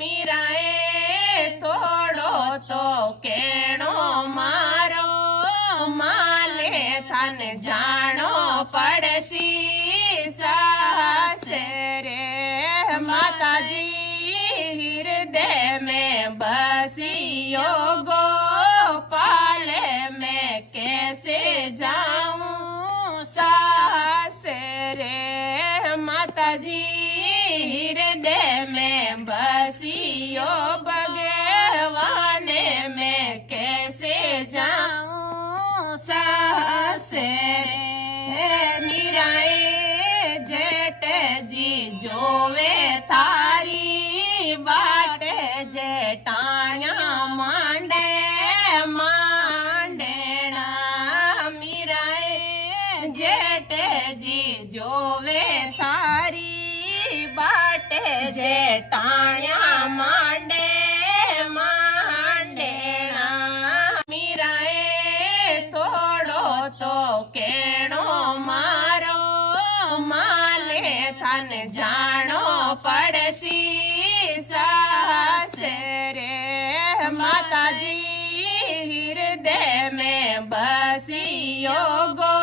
मीराए थोड़ो तो केणो मारो माले थन जानो पड़सी सासे रे माताजी हृदय में बसियो गोपाल मैं कैसे जाऊं सासे रे माताजी हृदय में बसियो भगवान में कैसे जाऊं सासे रे मीराए जेठ जी जोवे थारी बाट जेठाणा मांडे मांडेना मीराए जेठ जी जोवे थारी बाट जेठाणा मांडे मांडेना मीराए थोड़ो तो केणो मारो माले थन जानो पड़सी सासे रे माताजी हृदय में बसियो गो